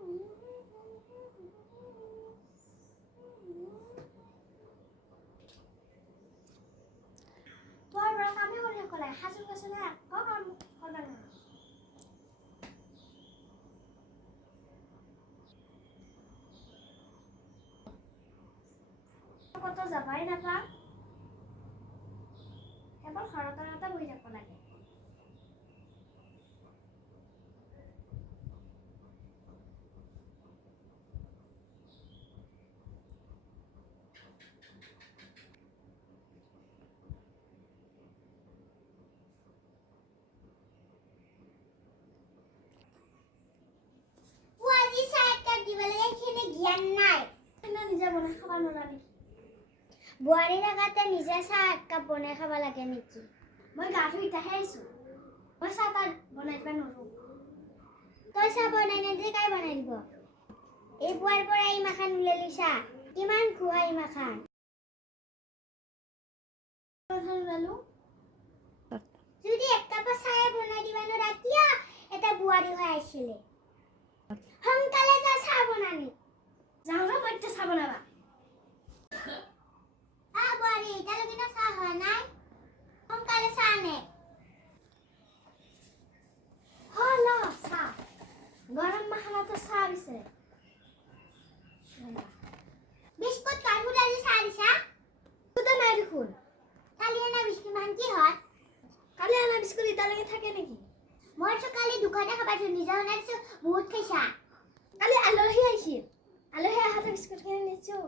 তোৰ পৰা কামে কৰি কলাই হাজু গছ না কাম কৰা না কত যাবাই নাপা কেৱল ঘৰতে বহি থাকিব লাগে জ্ঞান নাই নিজে বনাই খাব নোৱাৰা নেকি বুৱাৰী থাকাতে নিজে চাহ একাপ বনাই খাব লাগে নেকি মই গা ধুই ইটাহে আহিছো মই চাহ তাত বনাই দিব নোৱাৰো তই চাহ বনাই নিদিলে কাই বনাই দিব এই পুৱাৰ পৰা এই মাখান উলালি চাহ কিমান খুৱাই মাখান ওলালো যদি এক কাপ চাহ বনাই দিবা ন ৰাতিয়া এটা বুৱাৰী হৈ আছিলে সোনকালে যা চাহ বনানি যাওঁ ৰ মই এতিয়া চাহ বনাবা বুৱাৰী এতিয়ালৈকে না চাহ হোৱা নাই সোনকালে চাহ নে হল চাহ গৰম মাখানাতে চাহ দিছে বিস্কুট কাল উলালি চাহ দিছা তোতে নাই দেখোন কালি আনা বিস্কুট মান কি হয় কালি আনা বিস্কুট এতিয়ালৈকে থাকে নেকি মই কালি দোকানে খাবাইছো নিজে বনাইছো বহুত খাইছা কালি আলহী আহিছিল আলহী আহাতে বিস্কুট কিনি নিছো